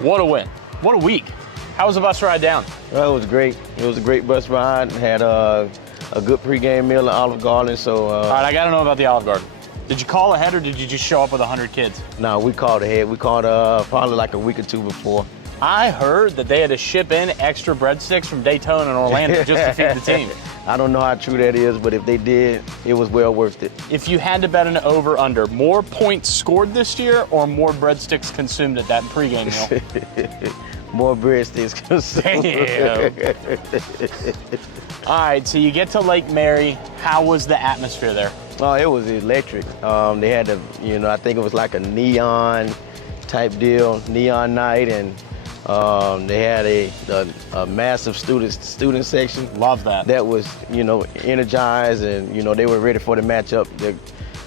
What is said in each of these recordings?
What a win. What a week. How was the bus ride down? Well, it was great. It was a great bus ride. Had a good pregame meal at Olive Garden. So. All right, I got to know about the Olive Garden. Did you call ahead or did you just show up with 100 kids? No, we called ahead. We called probably like a week or two before. I heard that they had to ship in extra breadsticks from Daytona and Orlando just to feed the team. I don't know how true that is, but if they did, it was well worth it. If you had to bet an over-under, more points scored this year or more breadsticks consumed at that pregame meal? More breadsticks consumed. Damn. All right, so you get to Lake Mary. How was the atmosphere there? Oh, it was electric. They had I think it was like a neon type deal, neon night, and they had a massive student section. Love that. That was, energized, and, they were ready for the matchup.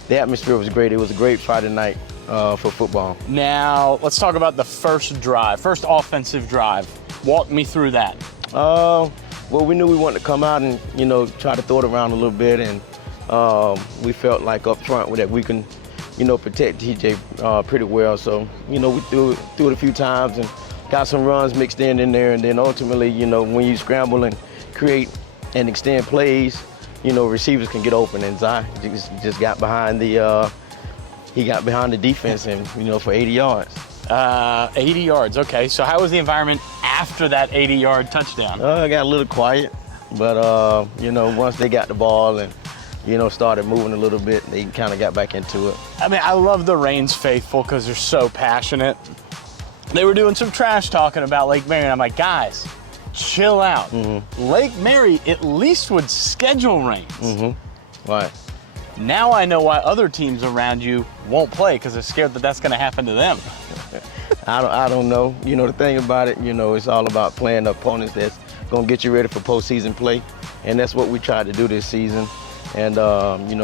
The atmosphere was great. It was a great Friday night for football. Now, let's talk about the first offensive drive. Walk me through that. Well, we knew we wanted to come out and, try to throw it around a little bit, and we felt like up front that we can, protect TJ pretty well. So, we threw it a few times and got some runs mixed in there, and then ultimately, when you scramble and create and extend plays, receivers can get open, and Zai just got behind the defense and, for 80 yards. 80 yards, okay. So how was the environment after that 80-yard touchdown? It got a little quiet, but, once they got the ball and, started moving a little bit, they kind of got back into it. I mean, I love the Reigns faithful because they're so passionate. They were doing some trash talking about Lake Mary, and I'm like, guys, chill out. Mm-hmm. Lake Mary at least would schedule Reigns. Mm-hmm. Right. Now I know why other teams around you won't play because they're scared that that's going to happen to them. I don't know. The thing about it, it's all about playing the opponents that's going to get you ready for postseason play, and that's what we tried to do this season. And,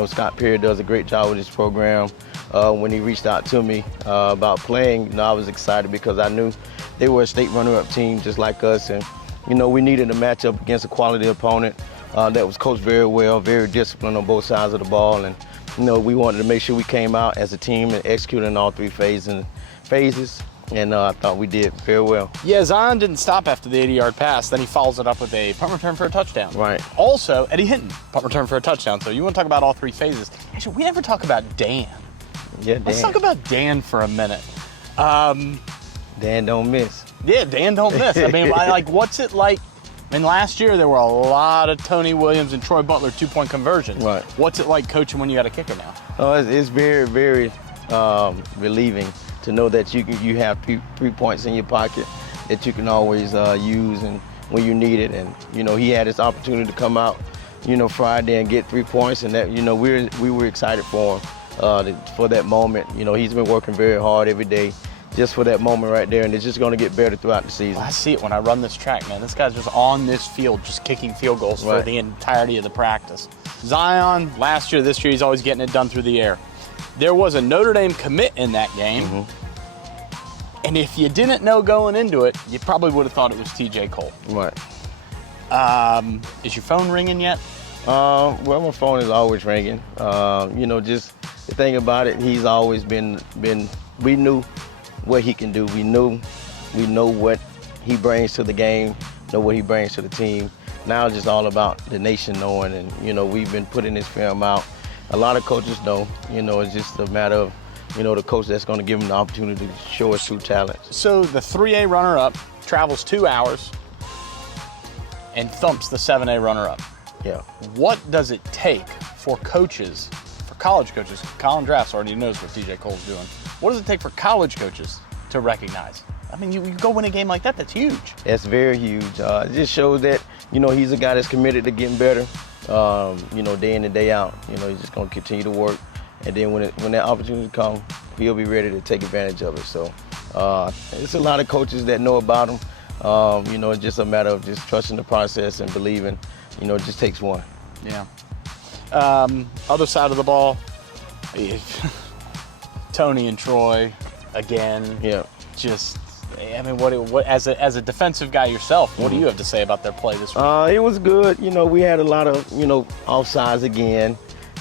Scott Perry does a great job with this program. When he reached out to me about playing, I was excited because I knew they were a state runner-up team just like us. And, we needed a matchup against a quality opponent that was coached very well, very disciplined on both sides of the ball. And, we wanted to make sure we came out as a team and executed in all three phases. And I thought we did very well. Yeah, Zion didn't stop after the 80-yard pass. Then he follows it up with a punt return for a touchdown. Right. Also, Eddie Hinton, punt return for a touchdown. So you want to talk about all three phases. Actually, we never talk about Dan. Yeah, Dan. Let's talk about Dan for a minute. Dan don't miss. Yeah, Dan don't miss. I mean, what's it like? I mean, last year there were a lot of Tony Williams and Troy Butler two-point conversions. Right. What's it like coaching when you got a kicker now? Oh, it's very, very relieving to know that you have three points in your pocket that you can always use and when you need it. And he had his opportunity to come out, Friday and get 3 points, and that we were excited for him for that moment. He's been working very hard every day just for that moment right there, and it's just going to get better throughout the season. Well, I see it when I run this track, man. This guy's just on this field, just kicking field goals for the entirety of the practice. Zion, last year, this year, he's always getting it done through the air. There was a Notre Dame commit in that game, and if you didn't know going into it, you probably would have thought it was TJ Cole. Right. Is your phone ringing yet? Well, my phone is always ringing. Just the thing about it, he's always been. We knew what he can do. We know what he brings to the game, know what he brings to the team. Now it's just all about the nation knowing, and we've been putting this film out. A lot of coaches know. It's just a matter of the coach that's going to give him the opportunity to show his true talent. So the 3A runner-up travels 2 hours and thumps the 7A runner-up. Yeah. What does it take for coaches, for college coaches? Colin Drafts already knows what TJ Cole's doing. What does it take for college coaches to recognize? I mean, you go win a game like that, that's huge. It's very huge. It just shows that, he's a guy that's committed to getting better, day in and day out. He's just going to continue to work. And then when that opportunity comes, he'll be ready to take advantage of it. So it's a lot of coaches that know about him. It's just a matter of just trusting the process and believing, it just takes one. Yeah. Other side of the ball, Tony and Troy, again. Yeah. Just, I mean, what as a defensive guy yourself, what do you have to say about their play this week? It was good. We had a lot of, offsides again.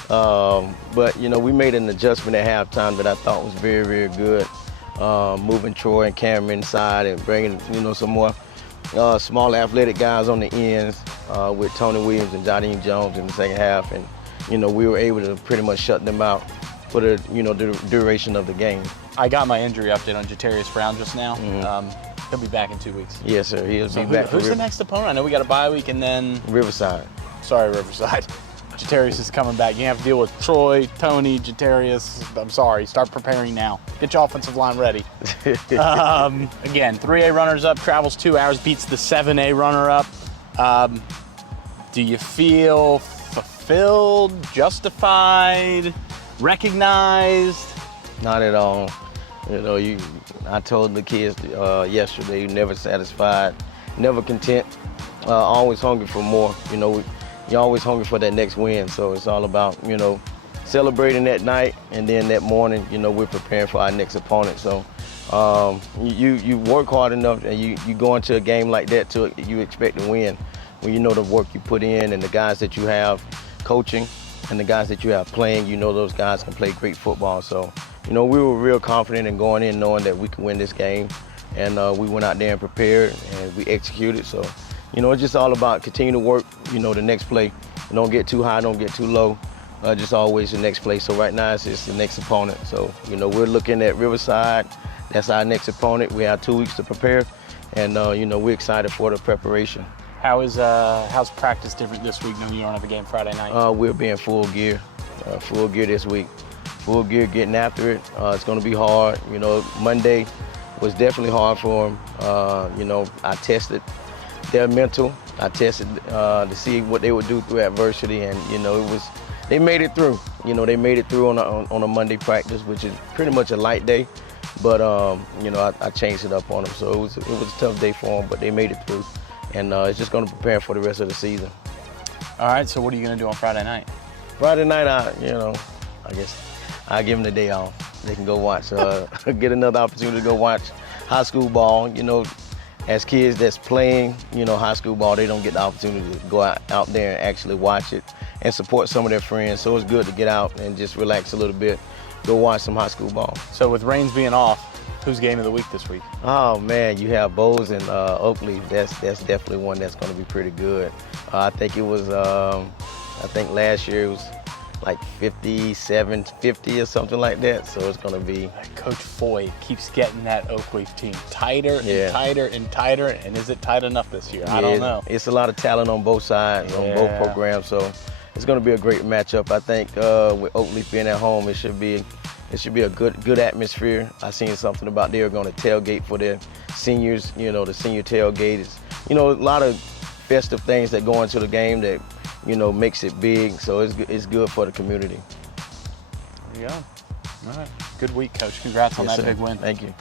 But, we made an adjustment at halftime that I thought was very, very good. moving Troy and Cameron inside and bringing, some more small athletic guys on the ends with Tony Williams and Jardine Jones in the second half. And, we were able to pretty much shut them out for the, the duration of the game. I got my injury update on Jatarius Brown just now. He'll be back in 2 weeks. Yes, sir. He'll be back. Who's the next opponent? I know we got a bye week and then Riverside. Sorry, Riverside. Jatarius is coming back. You have to deal with Troy, Tony, Jatarius. I'm sorry. Start preparing now. Get your offensive line ready. Again, 3A runners-up, travels 2 hours, beats the 7A runner-up. Do you feel fulfilled, justified, recognized? Not at all. I told the kids yesterday, you're never satisfied, never content, always hungry for more. You're always hungry for that next win. So it's all about, celebrating that night, and then that morning, we're preparing for our next opponent. So you work hard enough, and you go into a game like that you expect to win. When you know the work you put in and the guys that you have coaching and the guys that you have playing, those guys can play great football. So, we were real confident in going in knowing that we could win this game. And we went out there and prepared, and we executed. So, it's just all about continue to work, the next play. Don't get too high, don't get too low. Just always the next play. So right now it's the next opponent. So, we're looking at Riverside. That's our next opponent. We have 2 weeks to prepare. And, we're excited for the preparation. How's practice different this week knowing you don't have a game Friday night? We'll be in full gear this week. Full gear, getting after it. It's going to be hard. Monday was definitely hard for them. I tested their mental. I tested to see what they would do through adversity, and they made it through. They made it through on a Monday practice, which is pretty much a light day. But I changed it up on them, so it was a tough day for them, but they made it through, and it's just going to prepare for the rest of the season. All right. So what are you going to do on Friday night? Friday night, I guess I give them the day off. They can go watch, get another opportunity to go watch high school ball. As kids that's playing, high school ball, they don't get the opportunity to go out there and actually watch it and support some of their friends. So it's good to get out and just relax a little bit, go watch some high school ball. So with Rains being off, who's game of the week this week? Oh man, you have Bowes and Oakley. That's definitely one that's going to be pretty good. I think it was, last year it was like 57-50 or something like that. So it's going to be. Coach Foy keeps getting that Oakleaf team tighter and tighter and tighter. And is it tight enough this year? I don't know. It's a lot of talent on both sides, on both programs. So it's going to be a great matchup. I think with Oakleaf being at home, it should be a good atmosphere. I seen something about they're going to tailgate for their seniors. The senior tailgate is, a lot of festive things that go into the game that makes it big, so it's good for the community. There you go. All right. Good week, Coach. Congrats on that big win. Thank you.